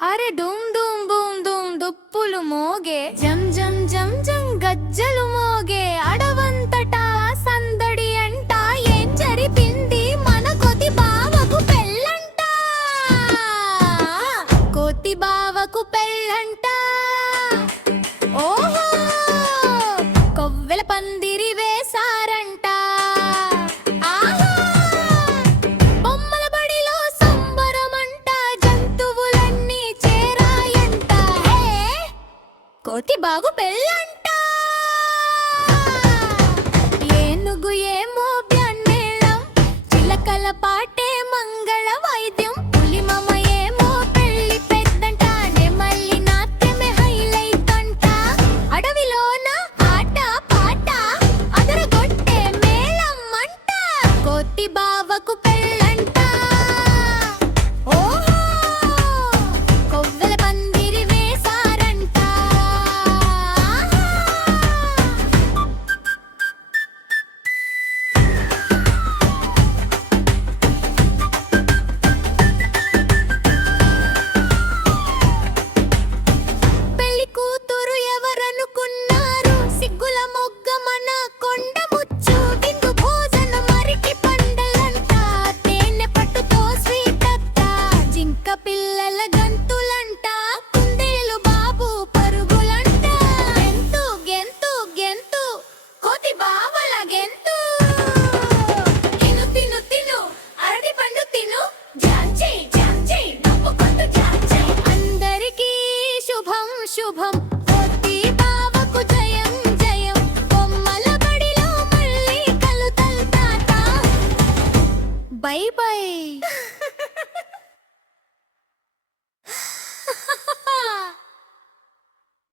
అరే డూమ్ డూమ్ బూమ్ డూమ్ దుప్పులు మోగే జం జం జం జం గజ్జలు మోగే అడవంతటా సందడి అంట ఏం జరిపింది మన కోతి బావకు పెళ్ళంట కోతి బావకు పెళ్ళంట ఓహో కొవ్వెల పందిరి వేసారంట ఆహా బొమ్మల బడిలో సంబరమంట జంతువులన్నీ చేరాయంట హే కోతి బాగు పెళ్ళంట ఏనుగు ఏమో బ్యాన్మేళం చిలకల పాట